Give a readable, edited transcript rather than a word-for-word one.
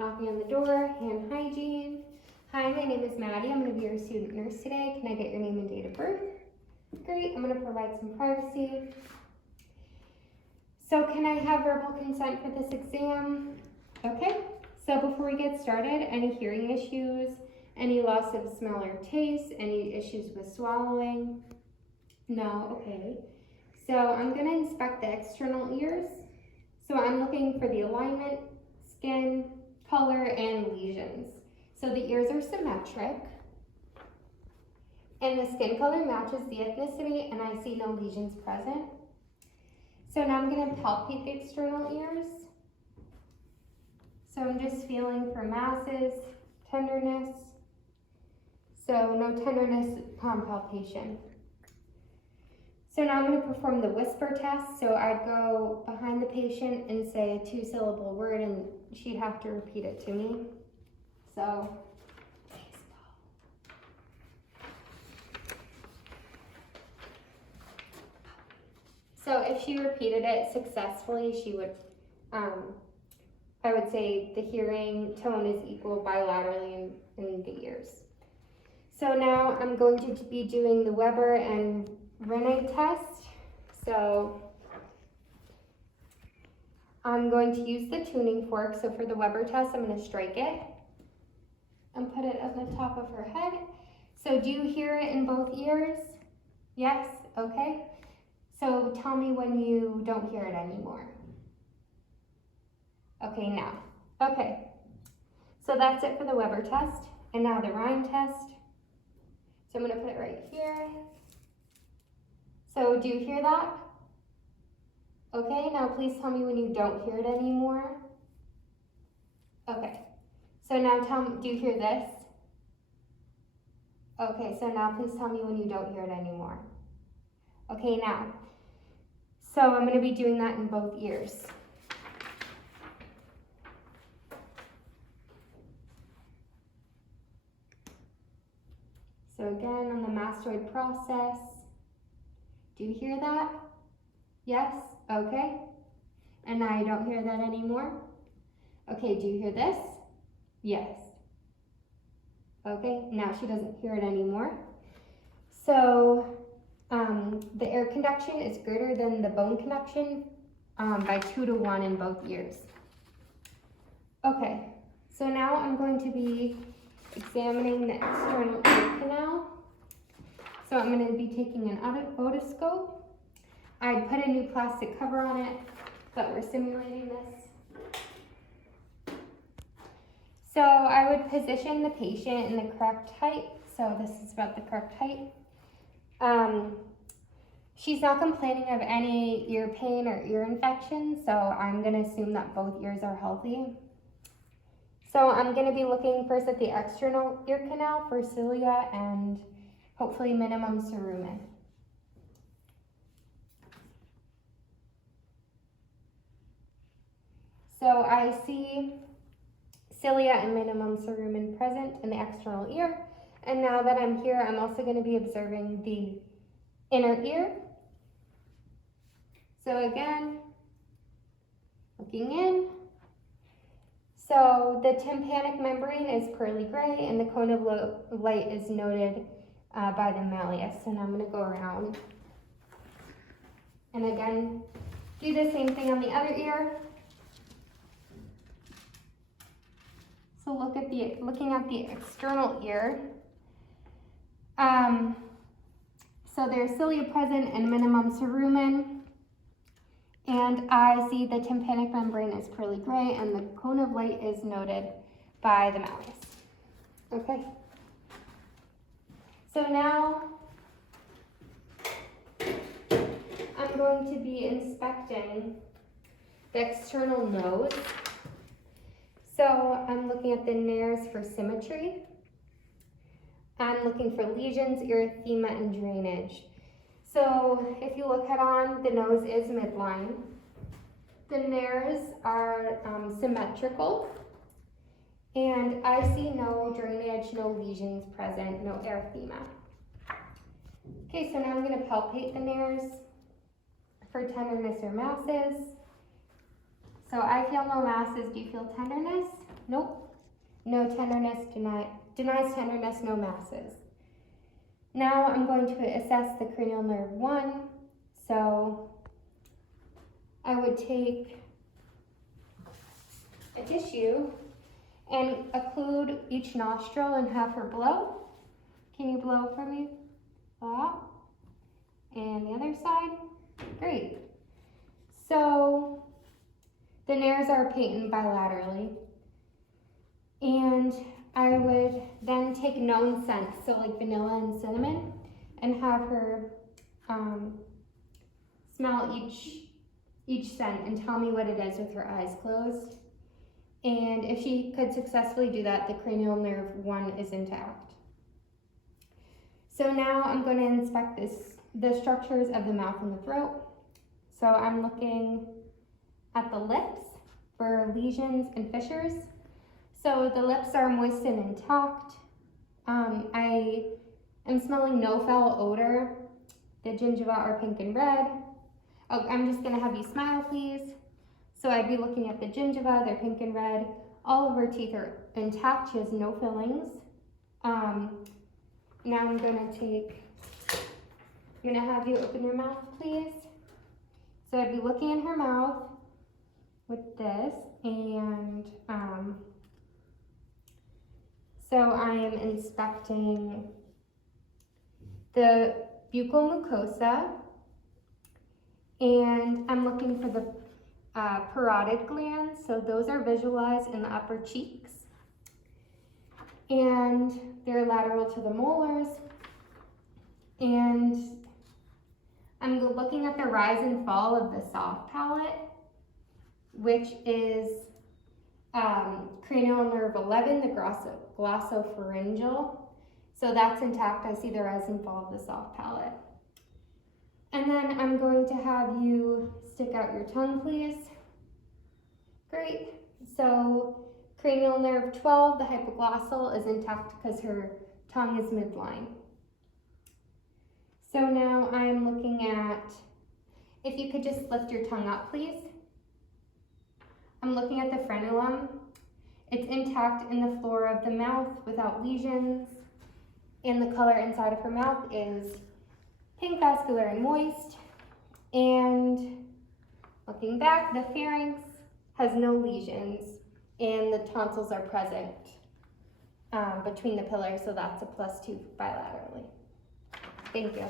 Knocking on the door, hand hygiene. Hi, my name is Maddie. I'm going to be your student nurse today. Can I get your name and date of birth? Great, I'm going to provide some privacy. So can I have verbal consent for this exam? Okay, so before we get started, any hearing issues, any loss of smell or taste, any issues with swallowing? No, okay. So I'm going to inspect the external ears. So I'm looking for the alignment, skin, color, and lesions. So the ears are symmetric, and the skin color matches the ethnicity, and I see no lesions present. So now I'm going to palpate the external ears. So I'm just feeling for masses, tenderness. So no tenderness upon palpation. So now I'm going to perform the whisper test. So I'd go behind the patient and say a 2-syllable word, and she'd have to repeat it to me. So, if she repeated it successfully, she would, I would say the hearing tone is equal bilaterally in the ears. So now I'm going to be doing the Weber and Rene test. So I'm going to use the tuning fork. So for the Weber test, I'm going to strike it and put it at the top of her head. So do you hear it in both ears? Yes? Okay. So tell me when you don't hear it anymore. Okay, now. Okay. So that's it for the Weber test. And now the Rhine test. So I'm going to put it right here. So do you hear that? Okay, now please tell me when you don't hear it anymore. Okay. So now tell me, do you hear this? Okay, so now please tell me when you don't hear it anymore. Okay, now. So I'm going to be doing that in both ears. So again, on the mastoid process, do you hear that? Yes? Okay. And now you don't hear that anymore? Okay, do you hear this? Yes. Okay, now she doesn't hear it anymore. So the air conduction is greater than the bone conduction by 2 to 1 in both ears. Okay, so now I'm going to be examining the external ear canal. So I'm going to be taking an otoscope. I'd put a new plastic cover on it, but we're simulating this. So I would position the patient in the correct height. So this is about the correct height. She's not complaining of any ear pain or ear infection, so I'm going to assume that both ears are healthy. So I'm going to be looking first at the external ear canal for cilia and hopefully minimum cerumen. So I see cilia and minimum cerumen present in the external ear. And now that I'm here, I'm also going to be observing the inner ear. So again, looking in. So the tympanic membrane is pearly gray and the cone of light is noted by the malleus. And I'm going to go around and again do the same thing on the other ear. So looking at the external ear. So there's cilia present and minimum cerumen. And I see the tympanic membrane is pearly gray and the cone of light is noted by the malleus. Okay. So now I'm going to be inspecting the external nose. So I'm looking at the nares for symmetry. I'm looking for lesions, erythema, and drainage. So if you look head on, the nose is midline. The nares are symmetrical. And I see no drainage, no lesions present, no erythema. Okay, so now I'm going to palpate the nares for tenderness or masses. So I feel no masses. Do you feel tenderness? nope, no tenderness, denies tenderness, no masses. Now I'm going to assess the cranial nerve 1. So I would take a tissue and occlude each nostril and have her blow. Can you blow for me? Blow out. And the other side. Great. So the nares are patent bilaterally. And I would then take known scents, so like vanilla and cinnamon, and have her smell each scent and tell me what it is with her eyes closed. And if she could successfully do that, the cranial nerve 1 is intact. So now I'm going to inspect the structures of the mouth and the throat. So I'm looking at the lips for lesions and fissures. So the lips are moist and intact. I am smelling no foul odor. The gingiva are pink and red. Oh, I'm just gonna have you smile, please. So I'd be looking at the gingiva, they're pink and red. All of her teeth are intact, she has no fillings. Now I'm gonna have you open your mouth, please. So I'd be looking in her mouth with this, and so I am inspecting the buccal mucosa, and I'm looking for the parotid glands. So those are visualized in the upper cheeks, and they're lateral to the molars. And I'm looking at the rise and fall of the soft palate, which is cranial nerve 11, the glossopharyngeal. So that's intact. I see the rise and fall of the soft palate. And then I'm going to have you stick out your tongue, please. Great. So cranial nerve 12, the hypoglossal, is intact because her tongue is midline. So now I'm looking at, if you could just lift your tongue up, please. I'm looking at the frenulum. It's intact in the floor of the mouth without lesions. And the color inside of her mouth is pink, vascular, and moist. And looking back, the pharynx has no lesions, and the tonsils are present between the pillars, so that's a +2 bilaterally. Thank you.